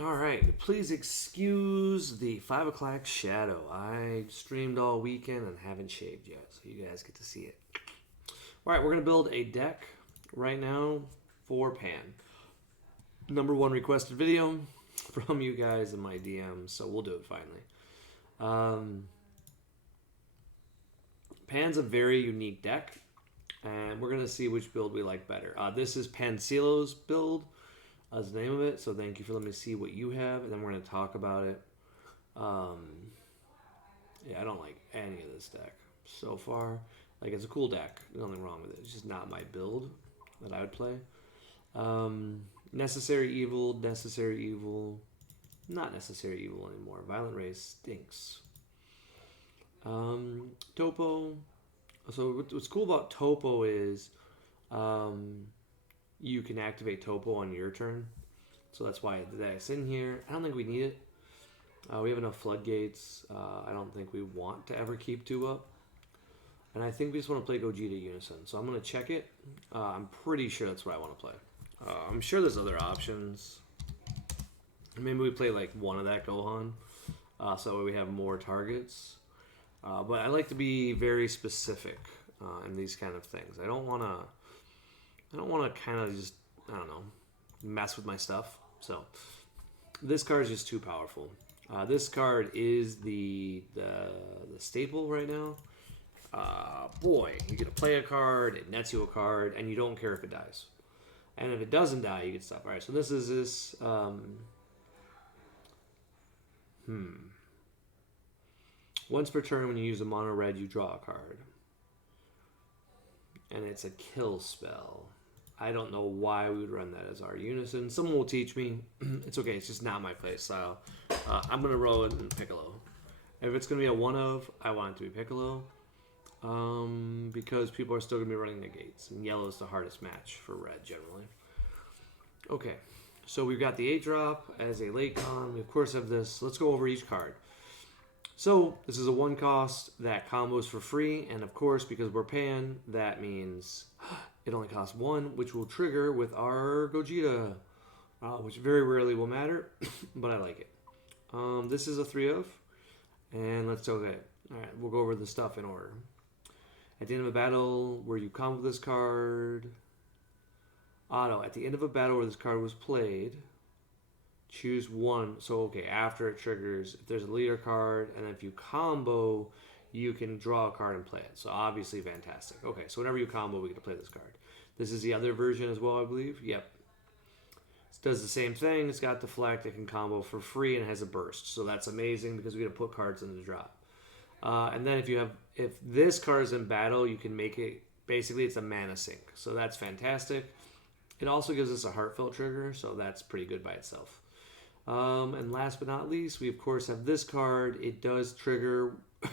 All right, please excuse the 5 o'clock shadow. I streamed all weekend and haven't shaved yet, so you guys get to see it. All right, we're gonna build a deck right now for Pan. Number one requested video from you guys in my DMs, so we'll do it finally. Um, Pan's a very unique deck, and we're gonna see which build we like better. This is Pancilo's build. As the name of it. So thank you for letting me see what you have, and then we're going to talk about it. Um, yeah, I don't like any of this deck so far. Like, it's a cool deck. There's nothing wrong with it. It's just not my build that I would play. Necessary Evil, Necessary Evil, not Necessary Evil anymore. Violent Race stinks. Topo. So what's cool about Topo is you can activate Topo on your turn. So that's why the deck's in here. I don't think we need it. We have enough floodgates. I don't think we want to ever keep 2 up. And I think we just want to play Gogeta Unison. So I'm going to check it. I'm pretty sure that's what I want to play. I'm sure there's other options. Maybe we play like one of that Gohan. So we have more targets. But I like to be very specific in these kind of things. I don't want to kind of just, I don't know, mess with my stuff. So this card is just too powerful. This card is the staple right now. Boy, you get to play a card, it nets you a card, and you don't care if it dies. And if it doesn't die, you get stuff. All right, so this is this. Once per turn, when you use a mono red, you draw a card. And it's a kill spell. I don't know why we would run that as our Unison. Someone will teach me. It's okay. It's just not my play style. I'm going to roll it in Piccolo. If it's going to be a one of, I want it to be Piccolo. Because people are still going to be running negates. And yellow is the hardest match for red, generally. Okay. So we've got the 8-drop as a late con. We, of course, have this. Let's go over each card. So this is a 1 cost that combos for free. And, of course, because we're Pan, that means it only costs 1, which will trigger with our Gogeta, which very rarely will matter, but I like it. This is a 3 of, and let's go ahead. All right, we'll go over the stuff in order. At the end of a battle where you combo this card, auto. At the end of a battle where this card was played, choose 1. So, okay, after it triggers, if there's a leader card, and if you combo, you can draw a card and play it. So obviously fantastic. Okay, so whenever you combo, we get to play this card. This is the other version as well, I believe. Yep. It does the same thing. It's got deflect. It can combo for free and it has a burst. So that's amazing because we get to put cards in the drop. And then if this card is in battle, you can make it, basically it's a mana sink. So that's fantastic. It also gives us a heartfelt trigger, so that's pretty good by itself. And last but not least, we of course have this card. It does trigger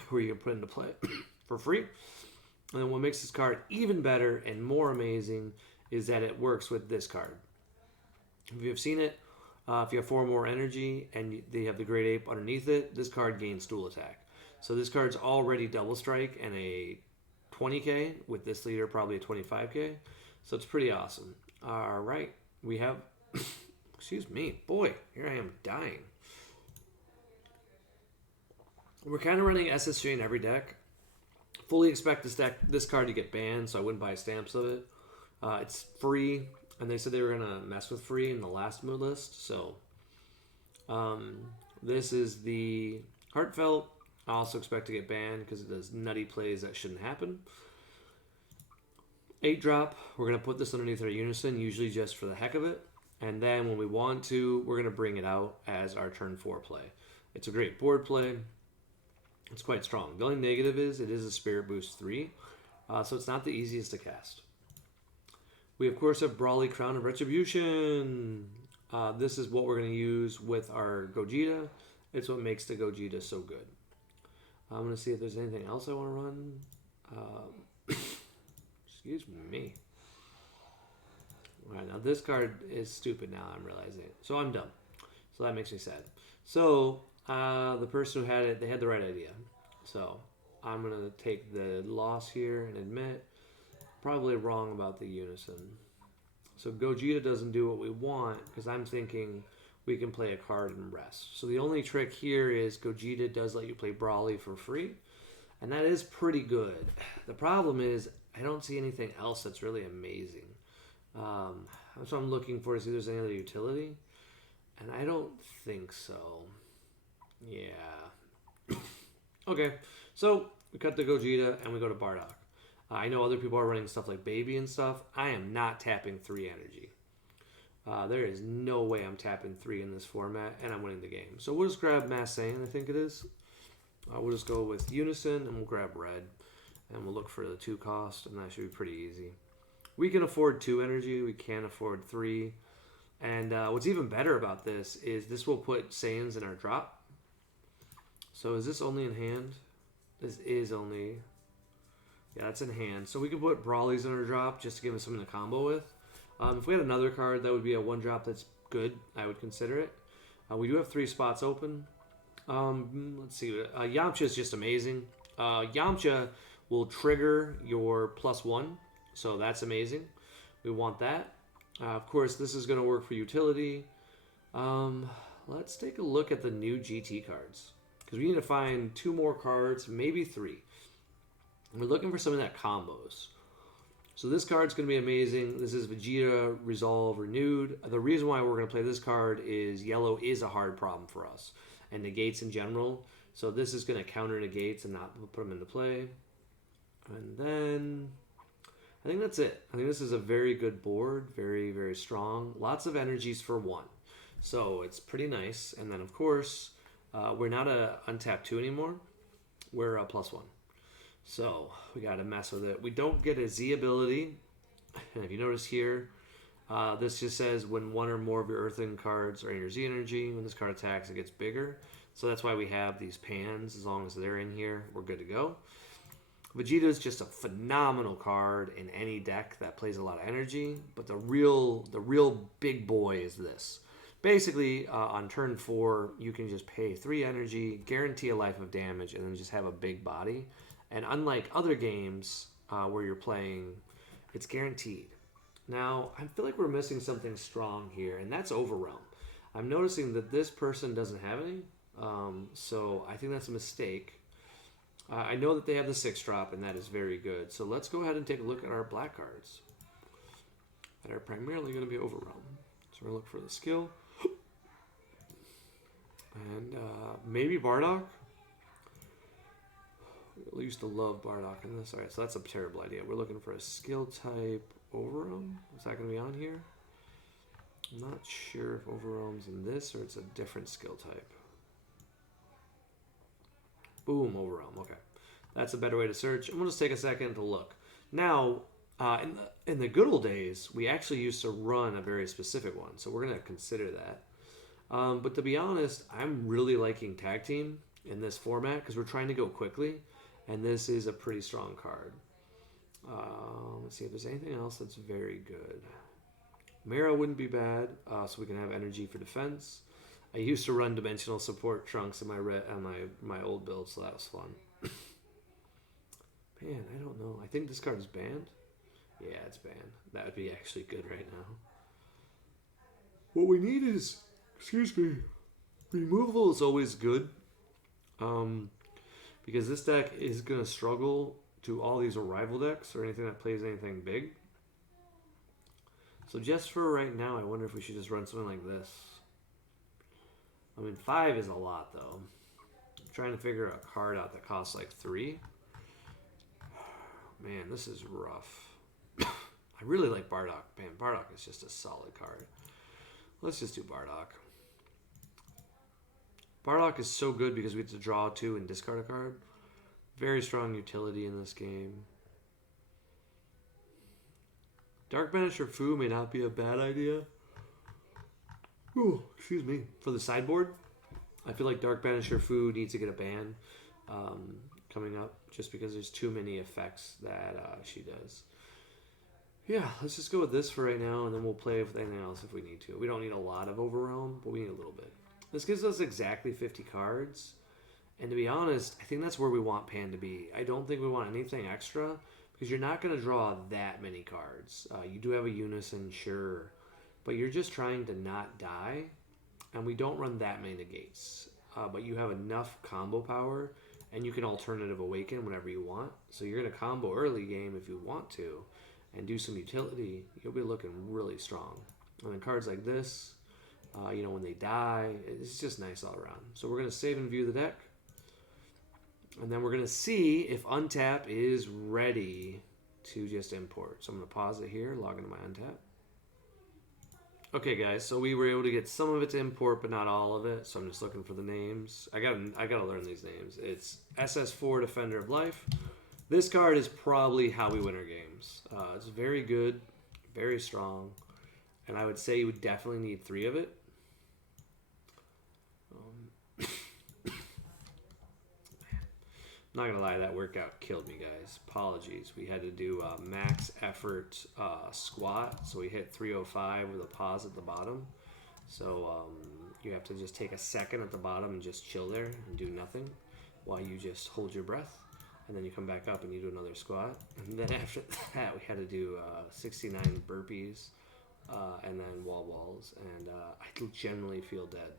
where you can put into play for free. And then what makes this card even better and more amazing is that it works with this card. If you've seen it, if you have 4 more energy and they have the Great Ape underneath it, this card gains dual attack. So this card's already double strike and a 20k, with this leader probably a 25k. So it's pretty awesome. All right, we have, excuse me, boy, here I am dying. We're kind of running SSJ in every deck. Fully expect this card to get banned, so I wouldn't buy stamps of it. It's free, and they said they were going to mess with free in the last mood list. So this is the Heartfelt. I also expect to get banned because it does nutty plays that shouldn't happen. 8-drop, we're going to put this underneath our Unison, usually just for the heck of it. And then when we want to, we're going to bring it out as our turn 4 play. It's a great board play. It's quite strong. The only negative is it is a Spirit Boost 3, so it's not the easiest to cast. We, of course, have Brawly Crown of Retribution. This is what we're going to use with our Gogeta. It's what makes the Gogeta so good. I'm going to see if there's anything else I want to run. Excuse me. All right, now this card is stupid now, I'm realizing it. So I'm dumb. So that makes me sad. So the person who had it, they had the right idea. So I'm going to take the loss here and admit probably wrong about the Unison. So Gogeta doesn't do what we want because I'm thinking we can play a card and rest. So the only trick here is Gogeta does let you play Brawly for free, and that is pretty good. The problem is I don't see anything else that's really amazing. That's what I'm looking for, to see if there's any other utility, and I don't think so. Yeah. Okay, so we cut the Gogeta and we go to Bardock. I know other people are running stuff like Baby and stuff. I am not tapping 3 energy. There is no way I'm tapping 3 in this format, and I'm winning the game. So we'll just grab Mass Saiyan, I think it is. We'll just go with Unison, and we'll grab Red. And we'll look for the 2 cost, and that should be pretty easy. We can afford 2 energy. We can't afford 3. And what's even better about this is this will put Saiyans in our drop. So is this only in hand? This is only... Yeah, it's in hand. So we can put Brawlies in our drop just to give us something to combo with. If we had another card that would be a 1-drop that's good, I would consider it. We do have 3 spots open. Let's see. Yamcha is just amazing. Yamcha will trigger your +1, so that's amazing. We want that. Of course, this is going to work for utility. Let's take a look at the new GT cards, because we need to find 2 more cards, maybe 3. We're looking for something that combos. So this card's going to be amazing. This is Vegeta Resolve Renewed. The reason why we're going to play this card is yellow is a hard problem for us, and negates in general. So this is going to counter negates and not put them into play. And then I think that's it. I think this is a very good board. Very, very strong. Lots of energies for 1. So it's pretty nice. And then, of course, we're not a untap 2 anymore. We're a +1. So we got to mess with it. We don't get a Z ability. And if you notice here, this just says when 1 or more of your Earthen cards are in your Z energy, when this card attacks, it gets bigger. So that's why we have these pans. As long as they're in here, we're good to go. Vegeta is just a phenomenal card in any deck that plays a lot of energy. But the real big boy is this. Basically, on turn 4, you can just pay 3 energy, guarantee a life of damage, and then just have a big body. And unlike other games where you're playing, it's guaranteed. Now, I feel like we're missing something strong here, and that's Overwhelm. I'm noticing that this person doesn't have any, so I think that's a mistake. I know that they have the 6-drop, and that is very good. So let's go ahead and take a look at our black cards that are primarily going to be Overwhelm. So we're going to look for the skill. And maybe Bardock. We used to love Bardock in this. Alright, so that's a terrible idea. We're looking for a skill type Overwhelm. Is that going to be on here? I'm not sure if Overwhelm's in this or it's a different skill type. Boom, Overwhelm. Okay. That's a better way to search. And we'll just take a second to look. Now, in the good old days, we actually used to run a very specific one. So we're going to consider that. But to be honest, I'm really liking Tag Team in this format because we're trying to go quickly. And this is a pretty strong card. Let's see if there's anything else that's very good. Mara wouldn't be bad, so we can have energy for defense. I used to run Dimensional Support Trunks in my old build, so that was fun. Man, I don't know. I think this card is banned. Yeah, it's banned. That would be actually good right now. What we need is, excuse me, removal is always good. Because this deck is going to struggle to all these arrival decks or anything that plays anything big. So just for right now, I wonder if we should just run something like this. I mean, 5 is a lot, though. I'm trying to figure a card out that costs like 3. Man, this is rough. I really like Bardock. Man, Bardock is just a solid card. Let's just do Bardock. Bardock is so good because we have to draw 2 and discard a card. Very strong utility in this game. Dark Banisher Fu may not be a bad idea. Ooh, excuse me. For the sideboard, I feel like Dark Banisher Fu needs to get a ban coming up just because there's too many effects that she does. Yeah, let's just go with this for right now, and then we'll play with anything else if we need to. We don't need a lot of Overwhelm, but we need a little bit. This gives us exactly 50 cards. And to be honest, I think that's where we want Pan to be. I don't think we want anything extra because you're not going to draw that many cards. You do have a Unison, sure. But you're just trying to not die. and we don't run that many negates, but you have enough combo power, and you can alternative awaken whenever you want. So you're gonna combo early game if you want to, and do some utility. You'll be looking really strong. And then cards like this, you know, when they die, it's just nice all around. So we're gonna save and view the deck, and then we're gonna see if untap is ready to just import. So I'm gonna pause it here, log into my untap. Okay, guys, so we were able to get some of it to import, but not all of it. So I'm just looking for the names. I gotta learn these names. It's SS4 Defender of Life. This card is probably how we win our games. It's very good, very strong, and I would say you would definitely need 3 of it. Not gonna lie, that workout killed me, guys. Apologies. We had to do max effort squat, so we hit 305 with a pause at the bottom. So you have to just take a second at the bottom and just chill there and do nothing while you just hold your breath, and then you come back up and you do another squat. And then after that, we had to do 69 burpees and then wall balls, and I generally feel dead.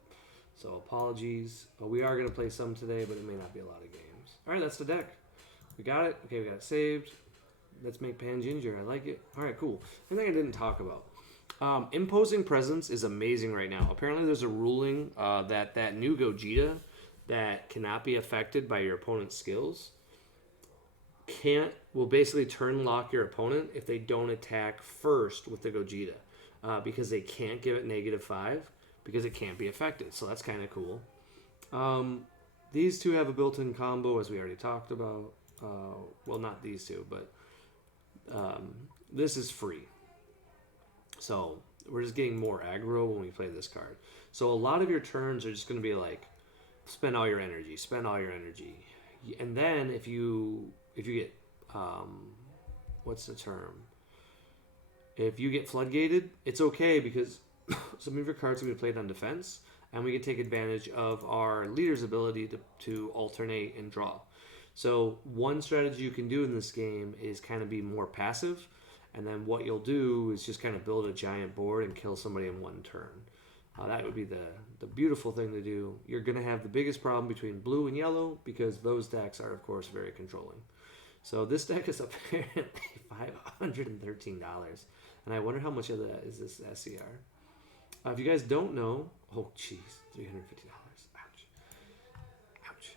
So apologies. We are gonna play some today, but it may not be a lot of games. All right, that's the deck. We got it. Okay, we got it saved. Let's make Pan Ginger. I like it. All right, cool. Something I didn't talk about. Imposing Presence is amazing right now. Apparently, there's a ruling that new Gogeta that cannot be affected by your opponent's skills will basically turn lock your opponent if they don't attack first with the Gogeta, because they can't give it -5 because it can't be affected. So that's kind of cool. These two have a built-in combo, as we already talked about. Well, not these two, but this is free. So we're just getting more aggro when we play this card. So a lot of your turns are just going to be like, spend all your energy, spend all your energy. And then if you get, what's the term? If you get floodgated, it's okay because some of your cards can be played on defense, and we can take advantage of our leader's ability to alternate and draw. So one strategy you can do in this game is kind of be more passive, and then what you'll do is just kind of build a giant board and kill somebody in one turn. That would be the beautiful thing to do. You're going to have the biggest problem between blue and yellow because those decks are, of course, very controlling. So this deck is apparently $513, and I wonder how much of that is this SCR. If you guys don't know, oh jeez, $350. Ouch. Ouch.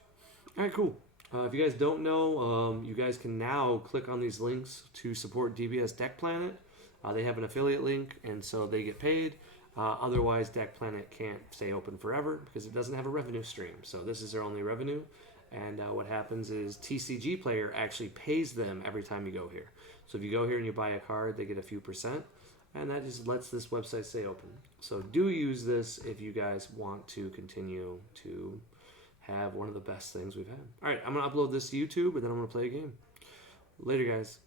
All right, cool. If you guys don't know, you guys can now click on these links to support DBS Deck Planet. They have an affiliate link, and so they get paid. Otherwise, Deck Planet can't stay open forever because it doesn't have a revenue stream. So this is their only revenue. And what happens is TCG Player actually pays them every time you go here. So if you go here and you buy a card, they get a few %. And that just lets this website stay open. So do use this if you guys want to continue to have one of the best things we've had. All right, I'm going to upload this to YouTube, and then I'm going to play a game. Later, guys.